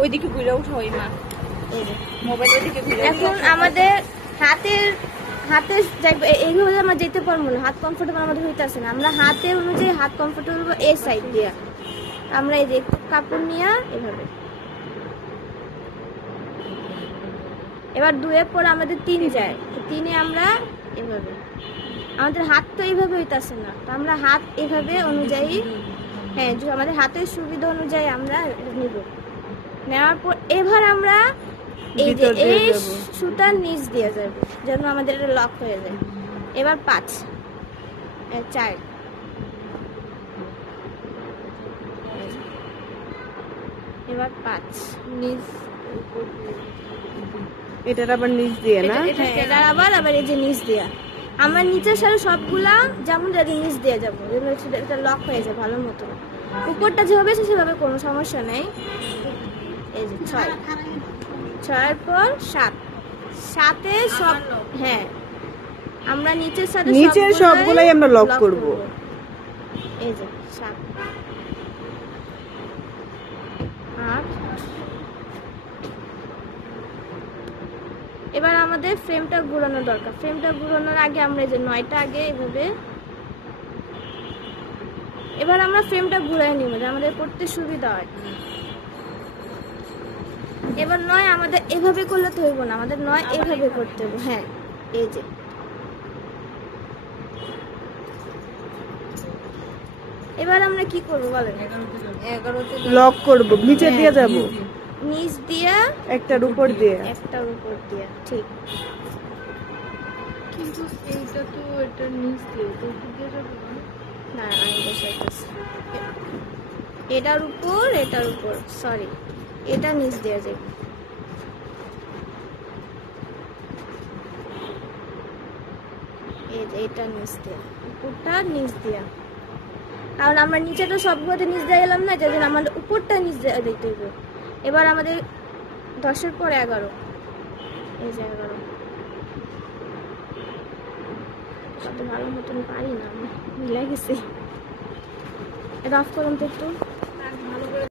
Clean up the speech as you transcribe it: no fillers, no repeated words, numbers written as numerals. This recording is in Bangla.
ওইদিকে ঘুরে উঠো ওই মা, মোবাইল ওইদিকে ঘুরে। এখন আমাদের হাতের এইভাবে আমরা যেতে পারবো না, হাত কমফোর্টেবল আমাদের হইতেছে না। আমরা হাতের অনুযায়ী হাত কমফোর্টেবল এই সাইড দিয়ে আমরা এই যে কাপড় নিয়ে এভাবে, এবার 2 পর আমাদের 3 যায়, 3-এ আমরা এভাবে, আমাদের হাত তো এইভাবে হইতেছে না, তো আমরা হাত এভাবে অনুযায়ী, হ্যাঁ আমাদের হাতের সুবিধা অনুযায়ী আমরা নিব। নেওয়ার পর এবার আমরা এই যে এই সুতার নিচ দিয়ে যাব যেন আমাদের এটা লক হয়ে যায়। এবার 5 4 এবার 5 নিচ, এটার আবার নিচ দিয়ে না, এটা আবার এই যে নিচ দিয়া আমরা নিচের সাথে সবগুলা যেমন যদি নিচ দিয়ে যাবো, এটা লক হয়ে যায় ভালো মতো। উপরটা যেভাবে আছে সেভাবে কোনো সমস্যা নেই। এই যে 6 পর 7, 7-এ সব, হ্যাঁ আমরা নিচের সাথে সবগুলাই আমরা লক করব। এই যে 7 8। এবার আমাদের ফ্রেমটা ঘোরানো দরকার। ফ্রেমটা ঘোরানোর আগে আমরা এই যে 9টা আগে এভাবে, এবার আমরা ফ্রেমটা ঘুরাই নিব যে আমাদের করতে সুবিধা হয়। এবার 9 আমাদের এভাবে করলে তো হইব না, আমাদের 9 এভাবে করতে হবে। হ্যাঁ এই যে এবার আমরা কি করব বলেন? 11তে লক করব, নিচে দিয়ে যাব, নিচ দিয়া একটার উপর দিয়ে, ঠিক। কিন্তু এইটা তো এটা নিচ দিয়ে তো দিয়ে যাব না, আমি বসাইতেছি এটার উপর সরি, এটা নিচ দেওয়া যায়। এই যে এটা নিচ দেওয়া, উপরটা নিচ দেওয়া, কারণ আমরা নিচেটা সবগুলোতে নিচ দিয়ে গেলাম না, যার জন্য আমাদের উপরটা নিচ দিতে হবে। এবার আমাদের 10-এর পর 11, এই যে 11 কত ভালো মতন পারি না, আমি মিলাই গেছি। এটা অফ করুন তো একটু।